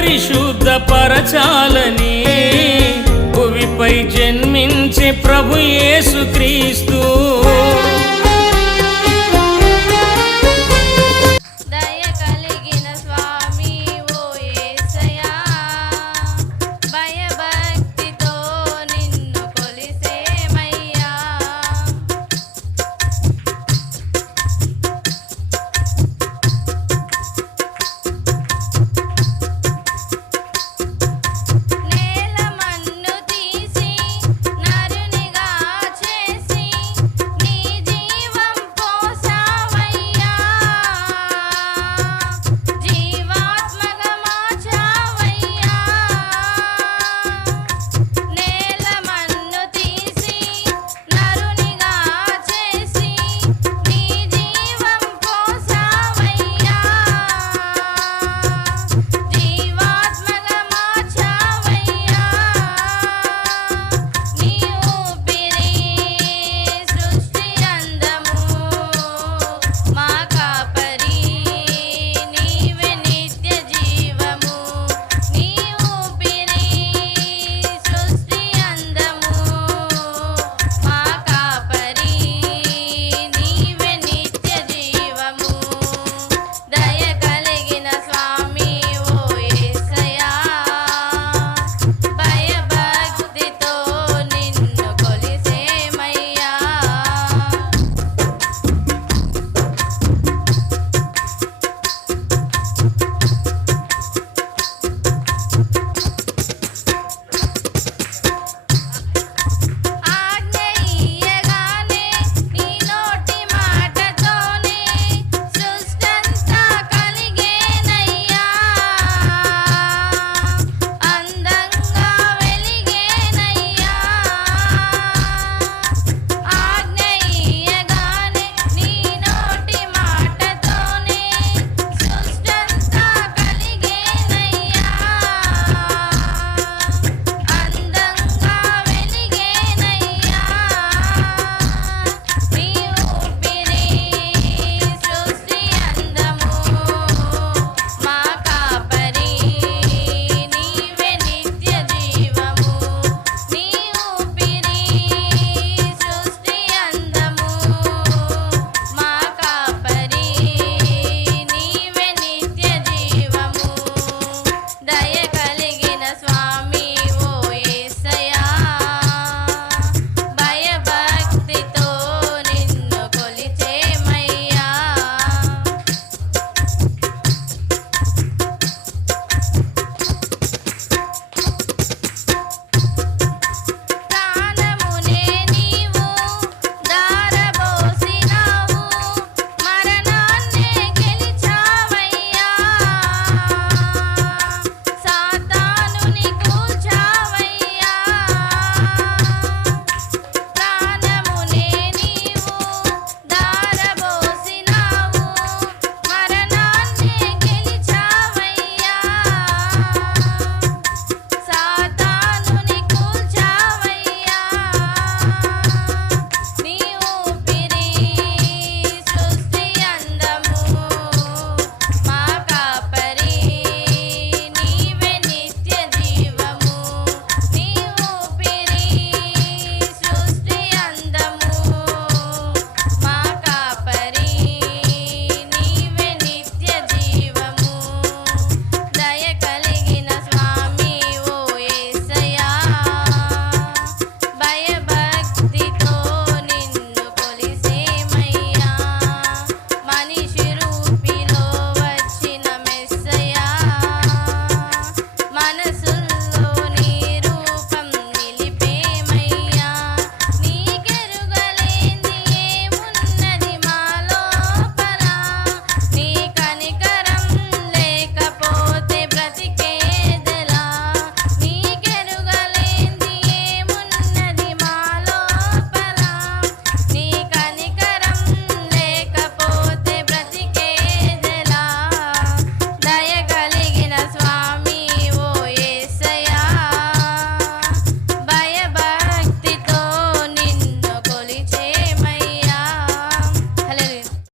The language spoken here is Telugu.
పరిశుద్ధ పరచాలని. భువిపై జన్మించే ప్రభు యేసుక్రీస్తు